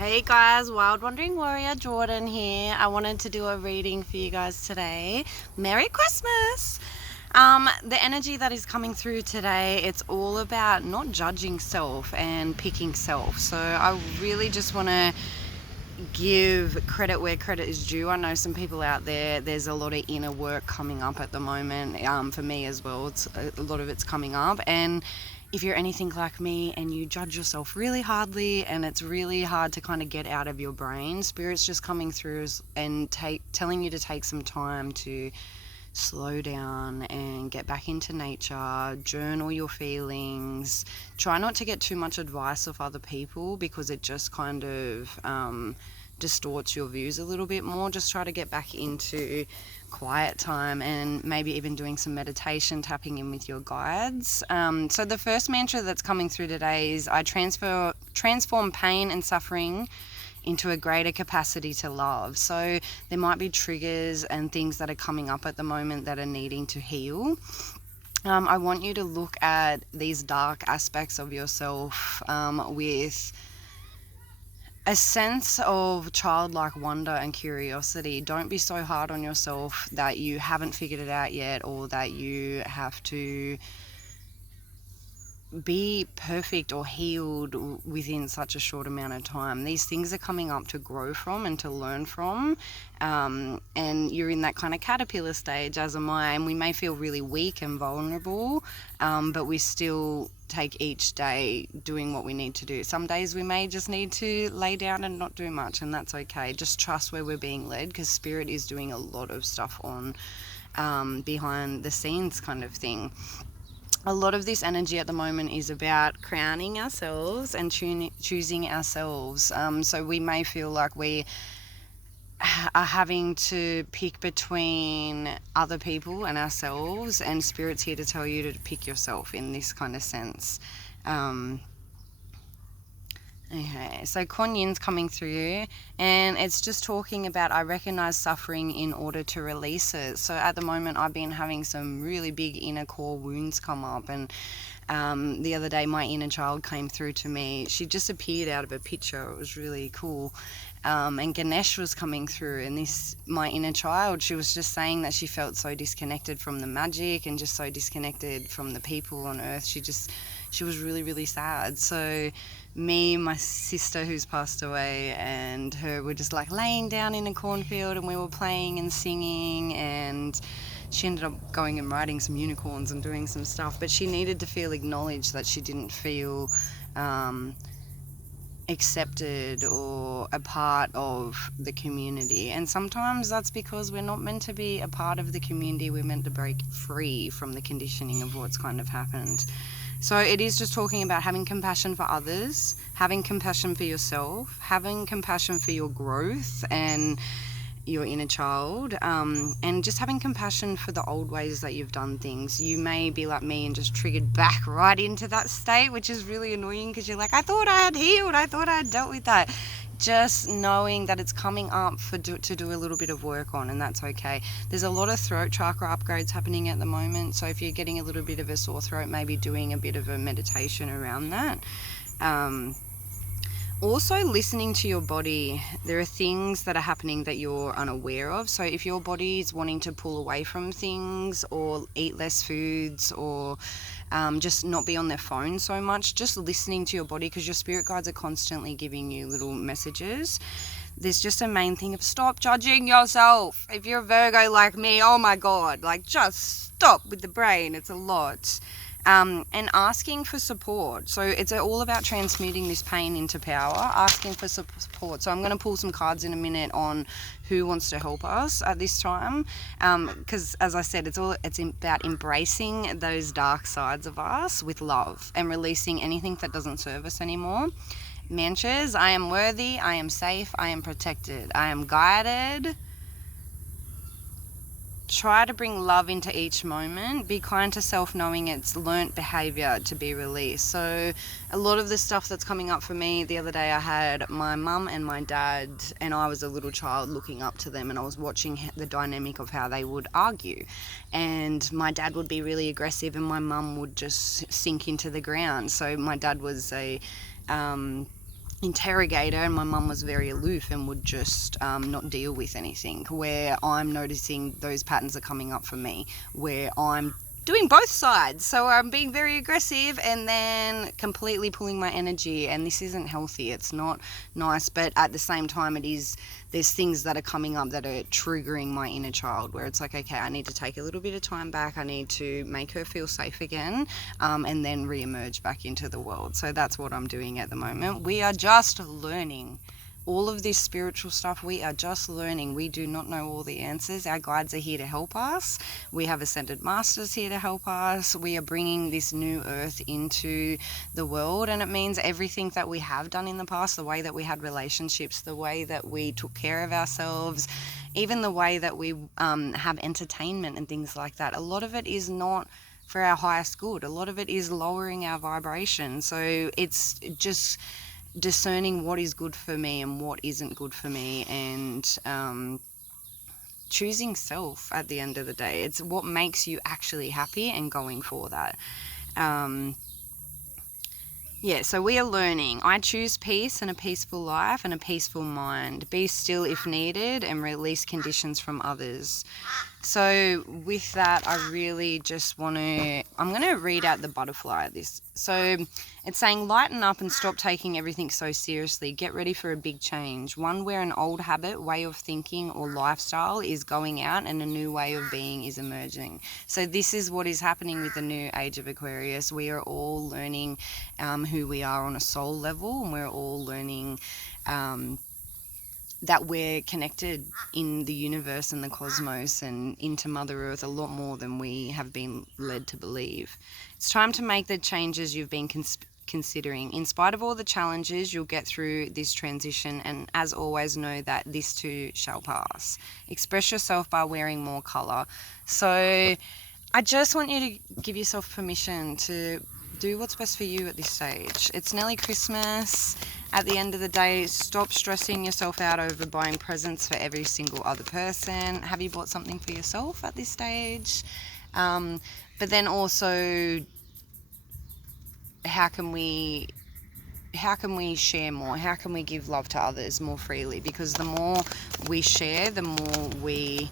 Hey guys, Wild Wandering Warrior Jordan here. I wanted to do a reading for you guys today. Merry Christmas! The energy that is coming through today, it's all about not judging self and picking self. So I really just want to give credit where credit is due. I know some people out there's a lot of inner work coming up at the moment. For me as well, it's a lot of it's coming up. And if you're anything like me and you judge yourself really hardly and it's really hard to kind of get out of your brain, Spirit's just coming through and telling you to take some time to slow down and get back into nature, journal your feelings. Try not to get too much advice of other people because it just kind of distorts your views a little bit more. Just try to get back into quiet time and maybe even doing some meditation, tapping in with your guides. So the first mantra that's coming through today is I transform pain and suffering into a greater capacity to love. So there might be triggers and things that are coming up at the moment that are needing to heal. I want you to look at these dark aspects of yourself with a sense of childlike wonder and curiosity. Don't be so hard on yourself that you haven't figured it out yet, or that you have to be perfect or healed within such a short amount of time. These things are coming up to grow from and to learn from, and you're in that kind of caterpillar stage, as am I, and we may feel really weak and vulnerable, but we still take each day doing what we need to do. Some days we may just need to lay down and not do much, and that's okay. Just trust where we're being led, because Spirit is doing a lot of stuff on behind the scenes kind of thing. A lot of this energy at the moment is about crowning ourselves and choosing ourselves. So we may feel like we are having to pick between other people and ourselves, and Spirit's here to tell you to pick yourself in this kind of sense. Okay, so Kuan Yin's coming through, and it's just talking about I recognize suffering in order to release it. So at the moment I've been having some really big inner core wounds come up, and the other day my inner child came through to me. She just appeared out of a picture. It was really cool. And Ganesh was coming through, and my inner child, she was just saying that she felt so disconnected from the magic and just so disconnected from the people on earth. She was really, really sad. So me, my sister who's passed away, and her were just like laying down in a cornfield, and we were playing and singing, and she ended up going and riding some unicorns and doing some stuff, but she needed to feel acknowledged, that she didn't feel accepted or a part of the community. And sometimes that's because we're not meant to be a part of the community. We're meant to break free from the conditioning of what's kind of happened. So it is just talking about having compassion for others, having compassion for yourself, having compassion for your growth and your inner child, and just having compassion for the old ways that you've done things. You may be like me and just triggered back right into that state, which is really annoying, because you're like, I thought I had healed, I thought I had dealt with that. Just knowing that it's coming up to do a little bit of work on, and that's okay. There's a lot of throat chakra upgrades happening at the moment, so if you're getting a little bit of a sore throat, maybe doing a bit of a meditation around that. Also listening to your body. There are things that are happening that you're unaware of. So if your body is wanting to pull away from things, or eat less foods, or just not be on their phone so much, just listening to your body, because your spirit guides are constantly giving you little messages. There's just a main thing of stop judging yourself. If you're a Virgo like me, oh my God, like just stop with the brain. It's a lot. And asking for support. So it's all about transmuting this pain into power, asking for support. So I'm going to pull some cards in a minute on who wants to help us at this time, because as I said, it's about embracing those dark sides of us with love and releasing anything that doesn't serve us anymore. Mantras: I am worthy, I am safe, I am protected, I am guided. Try to bring love into each moment. Be kind to self, knowing it's learnt behaviour to be released. So a lot of the stuff that's coming up for me, the other day I had my mum and my dad, and I was a little child looking up to them, and I was watching the dynamic of how they would argue. And my dad would be really aggressive and my mum would just sink into the ground. So my dad was a interrogator, and my mum was very aloof and would just not deal with anything, where I'm noticing those patterns are coming up for me, where I'm doing both sides. So I'm being very aggressive and then completely pulling my energy, and this isn't healthy. It's not nice, but at the same time there's things that are coming up that are triggering my inner child, where it's like, okay, I need to take a little bit of time back. I need to make her feel safe again, and then re-emerge back into the world. So that's what I'm doing at the moment. We are just learning all of this spiritual stuff. We are just learning. We do not know all the answers. Our guides are here to help us. We have ascended masters here to help us. We are bringing this new earth into the world, and it means everything that we have done in the past, the way that we had relationships, the way that we took care of ourselves, even the way that we have entertainment and things like that, a lot of it is not for our highest good. A lot of it is lowering our vibration. So it's just discerning what is good for me and what isn't good for me, and choosing self at the end of the day. It's what makes you actually happy and going for that. So we are learning. I choose peace and a peaceful life and a peaceful mind. Be still if needed and release conditions from others. So with that, I really just I'm going to read out the butterfly of this. So it's saying, lighten up and stop taking everything so seriously. Get ready for a big change. One where an old habit, way of thinking or lifestyle is going out and a new way of being is emerging. So this is what is happening with the new age of Aquarius. We are all learning who we are on a soul level, and we're all learning that we're connected in the universe and the cosmos and into Mother Earth a lot more than we have been led to believe. It's time to make the changes you've been considering. In spite of all the challenges, you'll get through this transition, and as always, know that this too shall pass. Express yourself by wearing more colour. So I just want you to give yourself permission to do what's best for you at this stage. It's nearly Christmas. At the end of the day, stop stressing yourself out over buying presents for every single other person. Have you bought something for yourself at this stage? But then also, how can we share more? How can we give love to others more freely? Because the more we share, the more we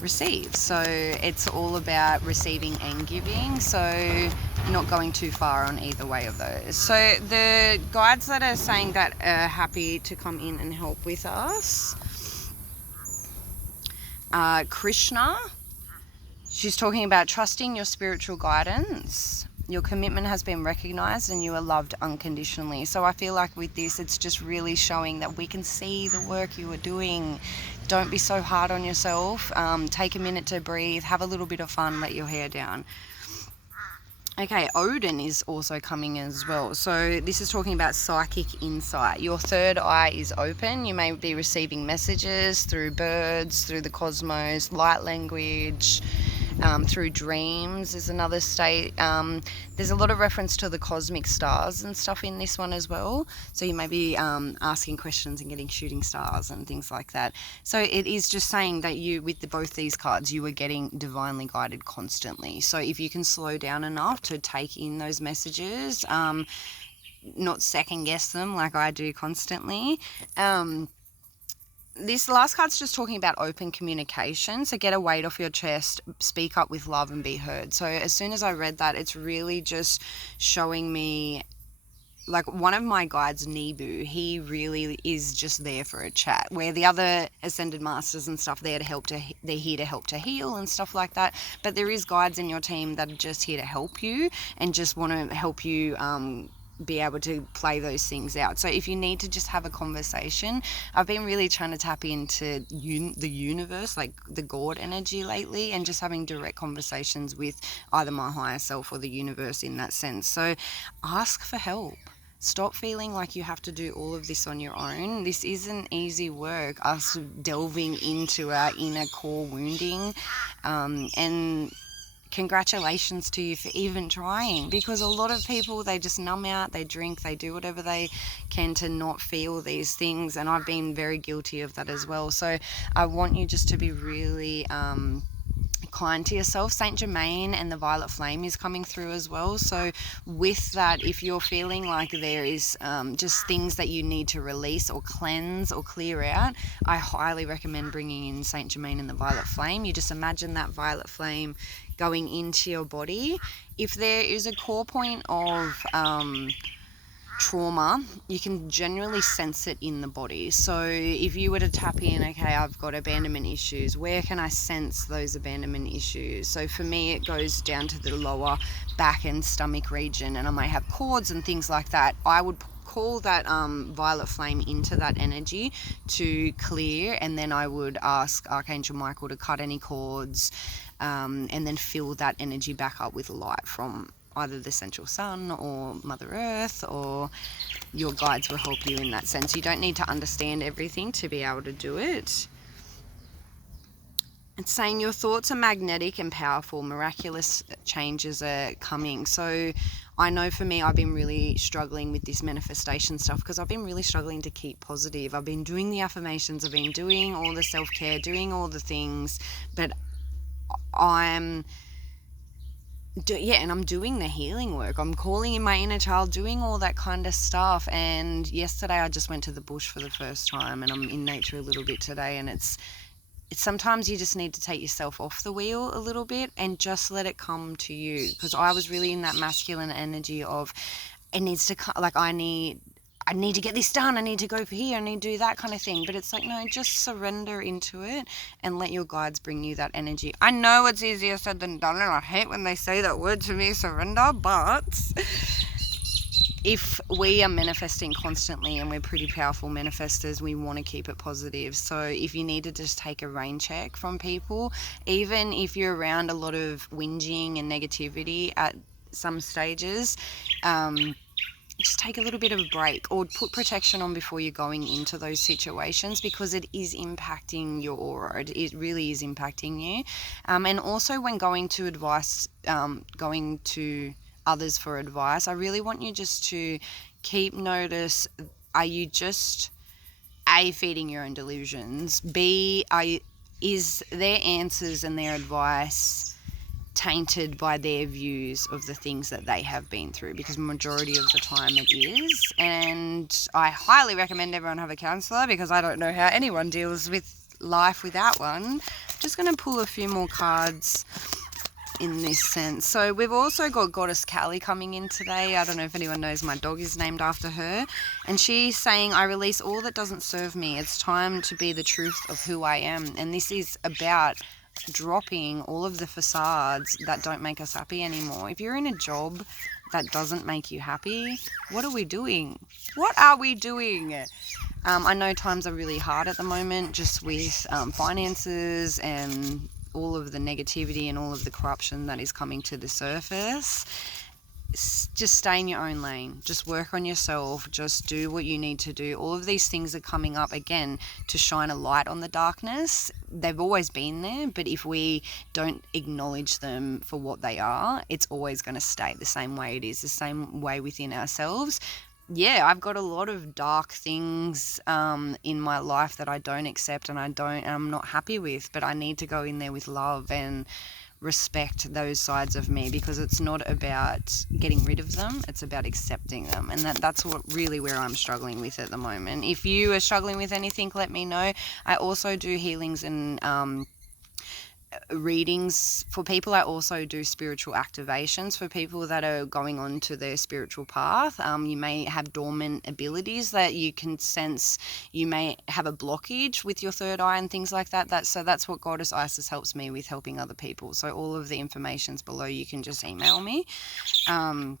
receive. So it's all about receiving and giving. So not going too far on either way of those. So the guides that are saying that are happy to come in and help with us, Krishna, she's talking about trusting your spiritual guidance. Your commitment has been recognized and you are loved unconditionally. So I feel like with this, it's just really showing that we can see the work you are doing. Don't be so hard on yourself. Take a minute to breathe, have a little bit of fun, let your hair down. Okay, Odin is also coming as well. So this is talking about psychic insight. Your third eye is open. You may be receiving messages through birds, through the cosmos, light language, through dreams is another state. There's a lot of reference to the cosmic stars and stuff in this one as well. So you may be asking questions and getting shooting stars and things like that. So it is just saying that you, with both these cards, you are getting divinely guided constantly. So if you can slow down enough to take in those messages, not second guess them like I do constantly. This last card's just talking about open communication. So get a weight off your chest, speak up with love and be heard. So as soon as I read that, it's really just showing me, like, one of my guides, Nibu, he really is just there for a chat, where the other ascended masters and stuff, they're here to help to heal and stuff like that. But there is guides in your team that are just here to help you and just want to help you be able to play those things out. So if you need to just have a conversation, I've been really trying to tap into the universe, like the God energy lately, and just having direct conversations with either my higher self or the universe in that sense. So ask for help. Stop feeling like you have to do all of this on your own. This isn't easy work, us delving into our inner core wounding, and congratulations to you for even trying, because a lot of people, they just numb out, they drink, they do whatever they can to not feel these things, and I've been very guilty of that as well. So I want you just to be really kind to yourself. Saint Germain and the violet flame is coming through as well. So with that, if you're feeling like there is just things that you need to release or cleanse or clear out, I highly recommend bringing in Saint Germain and the violet flame. You just imagine that violet flame going into your body. If there is a core point of trauma, you can generally sense it in the body. So if you were to tap in, okay, I've got abandonment issues, where can I sense those abandonment issues? So for me, it goes down to the lower back and stomach region, and I might have cords and things like that. I would call that violet flame into that energy to clear, and then I would ask Archangel Michael to cut any cords, and then fill that energy back up with light from either the central sun or Mother Earth, or your guides will help you in that sense. You don't need to understand everything to be able to do it. It's saying your thoughts are magnetic and powerful. Miraculous changes are coming. So I know for me, I've been really struggling with this manifestation stuff because I've been really struggling to keep positive. I've been doing the affirmations, I've been doing all the self-care, doing all the things, but I'm doing the healing work. I'm calling in my inner child, doing all that kind of stuff. And yesterday I just went to the bush for the first time, and I'm in nature a little bit today. And it's sometimes you just need to take yourself off the wheel a little bit and just let it come to you. Because I was really in that masculine energy of it needs to come, like I need to get this done, I need to go for here, I need to do that kind of thing. But it's like, no, just surrender into it and let your guides bring you that energy. I know it's easier said than done, and I hate when they say that word to me, surrender, but if we are manifesting constantly and we're pretty powerful manifestors, we want to keep it positive. So if you need to just take a rain check from people, even if you're around a lot of whinging and negativity at some stages, just take a little bit of a break, or put protection on before you're going into those situations, because it is impacting your aura. It really is impacting you. And also when going to others for advice, I really want you just to keep notice, are you just A, feeding your own delusions, B, is their answers and their advice tainted by their views of the things that they have been through? Because majority of the time it is. And I highly recommend everyone have a counsellor, because I don't know how anyone deals with life without one. Just going to pull a few more cards in this sense. So we've also got Goddess Callie coming in today. I don't know if anyone knows, my dog is named after her, and she's saying, I release all that doesn't serve me. It's time to be the truth of who I am. And this is about dropping all of the facades that don't make us happy anymore. If you're in a job that doesn't make you happy, what are we doing? I know times are really hard at the moment, just with finances and all of the negativity and all of the corruption that is coming to the surface. Just stay in your own lane, just work on yourself, just do what you need to do. All of these things are coming up again to shine a light on the darkness. They've always been there, but if we don't acknowledge them for what they are, it's always going to stay the same way it is, the same way within ourselves. Yeah, I've got a lot of dark things in my life that I don't accept and I'm not happy with, but I need to go in there with love and respect those sides of me, because it's not about getting rid of them, it's about accepting them. And that's what really where I'm struggling with at the moment. If you are struggling with anything, let me know. I also do healings and readings for people. I also do spiritual activations for people that are going on to their spiritual path. You may have dormant abilities that you can sense. You may have a blockage with your third eye and things like that. So that's what Goddess Isis helps me with, helping other people. So all of the information's below. You can just email me. And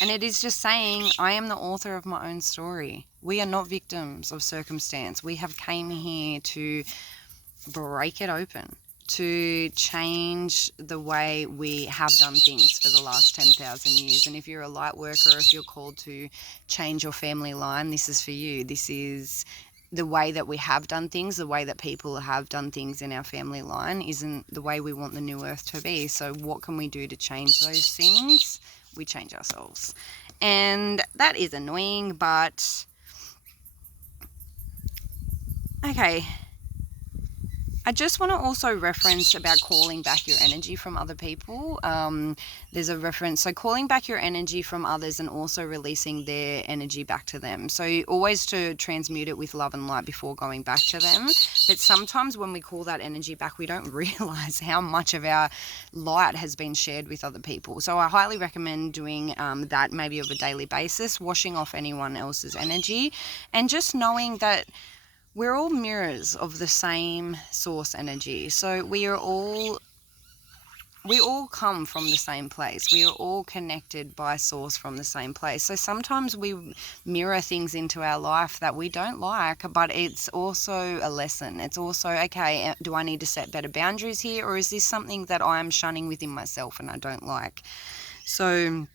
it is just saying, I am the author of my own story. We are not victims of circumstance. We have came here to break it open, to change the way we have done things for the last 10,000 years. And if you're a light worker, if you're called to change your family line, this is for you. This is the way that we have done things. The way that people have done things in our family line isn't the way we want the new earth to be. So what can we do to change those things? We change ourselves. And that is annoying, but okay. I just want to also reference about calling back your energy from other people. There's a reference, so calling back your energy from others and also releasing their energy back to them. So always to transmute it with love and light before going back to them. But sometimes when we call that energy back, we don't realize how much of our light has been shared with other people. So I highly recommend doing that maybe of a daily basis, washing off anyone else's energy, and just knowing that we're all mirrors of the same source energy. So we all come from the same place. We are all connected by source from the same place. So sometimes we mirror things into our life that we don't like, but it's also a lesson. It's also, okay, do I need to set better boundaries here, or is this something that I am shunning within myself and I don't like? So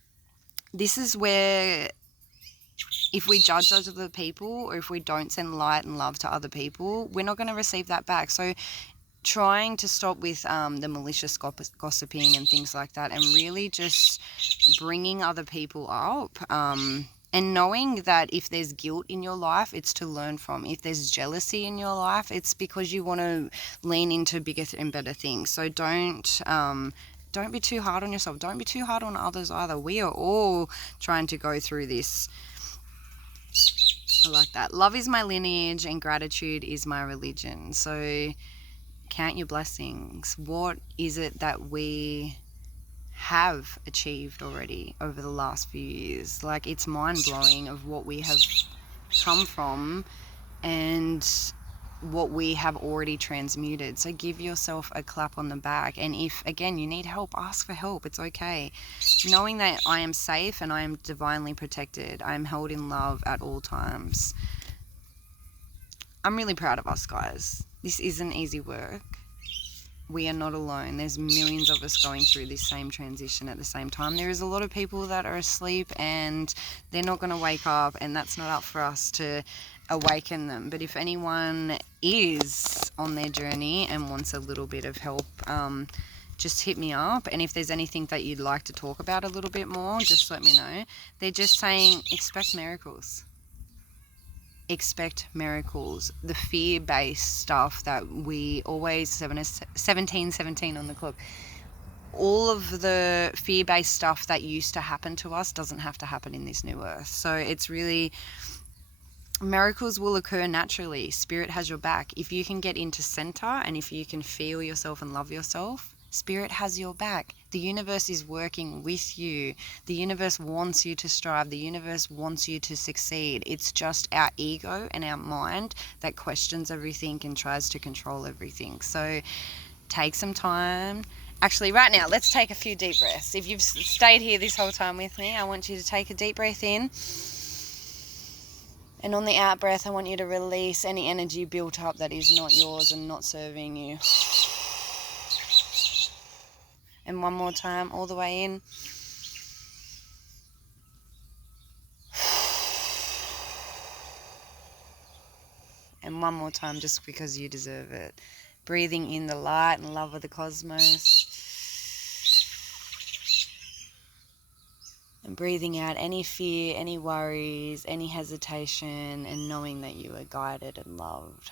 this is where, if we judge other people, or if we don't send light and love to other people, we're not going to receive that back. So trying to stop with the malicious gossiping and things like that, and really just bringing other people up, and knowing that if there's guilt in your life, it's to learn from. If there's jealousy in your life, it's because you want to lean into bigger and better things. So don't be too hard on yourself. Don't be too hard on others either. We are all trying to go through this. I like that. Love is my lineage and gratitude is my religion. So count your blessings. What is it that we have achieved already over the last few years? Like, it's mind-blowing of what we have come from and what we have already transmuted. So give yourself a clap on the back. And if, again, you need help, ask for help. It's okay. Knowing that I am safe and I am divinely protected. I am held in love at all times. I'm really proud of us, guys. This isn't easy work. We are not alone. There's millions of us going through this same transition at the same time. There is a lot of people that are asleep and they're not going to wake up, and that's not up for us to awaken them. But if anyone is on their journey and wants a little bit of help, just hit me up. And if there's anything that you'd like to talk about a little bit more, just let me know. They're just saying, expect miracles. Expect miracles. The fear-based stuff that we always 17 on the clock, all of the fear-based stuff that used to happen to us doesn't have to happen in this new earth. So it's really, miracles will occur naturally. Spirit has your back. If you can get into center and if you can feel yourself and love yourself, Spirit has your back. The universe is working with you. The universe wants you to strive. The universe wants you to succeed. It's just our ego and our mind that questions everything and tries to control everything. So take some time. Actually, right now, let's take a few deep breaths. If you've stayed here this whole time with me, I want you to take a deep breath in. And on the out breath, I want you to release any energy built up that is not yours and not serving you. And one more time, all the way in. And one more time, just because you deserve it. Breathing in the light and love of the cosmos. And breathing out any fear, any worries, any hesitation, and knowing that you are guided and loved.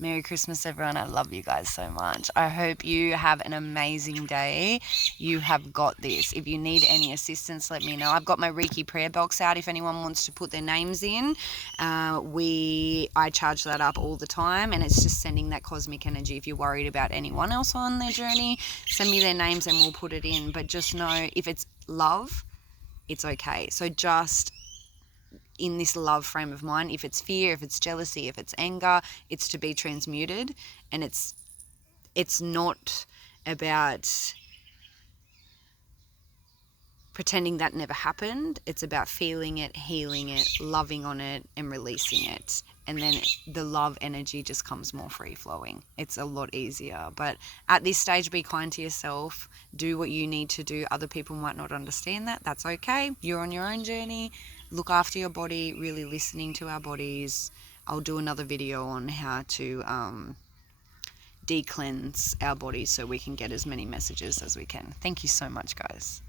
Merry Christmas, everyone. I love you guys so much. I hope you have an amazing day. You have got this. If you need any assistance, let me know. I've got my Reiki prayer box out if anyone wants to put their names in. I charge that up all the time, and it's just sending that cosmic energy. If you're worried about anyone else on their journey, send me their names and we'll put it in. But just know, if it's love, it's okay. So just in this love frame of mind, if it's fear, if it's jealousy, if it's anger, it's to be transmuted. And it's not about pretending that never happened. It's about feeling it, healing it, loving on it, and releasing it. And then the love energy just comes more free flowing. It's a lot easier. But at this stage, be kind to yourself. Do what you need to do. Other people might not understand that. That's okay. You're on your own journey. Look after your body, really listening to our bodies. I'll do another video on how to de-cleanse our bodies so we can get as many messages as we can. Thank you so much, guys.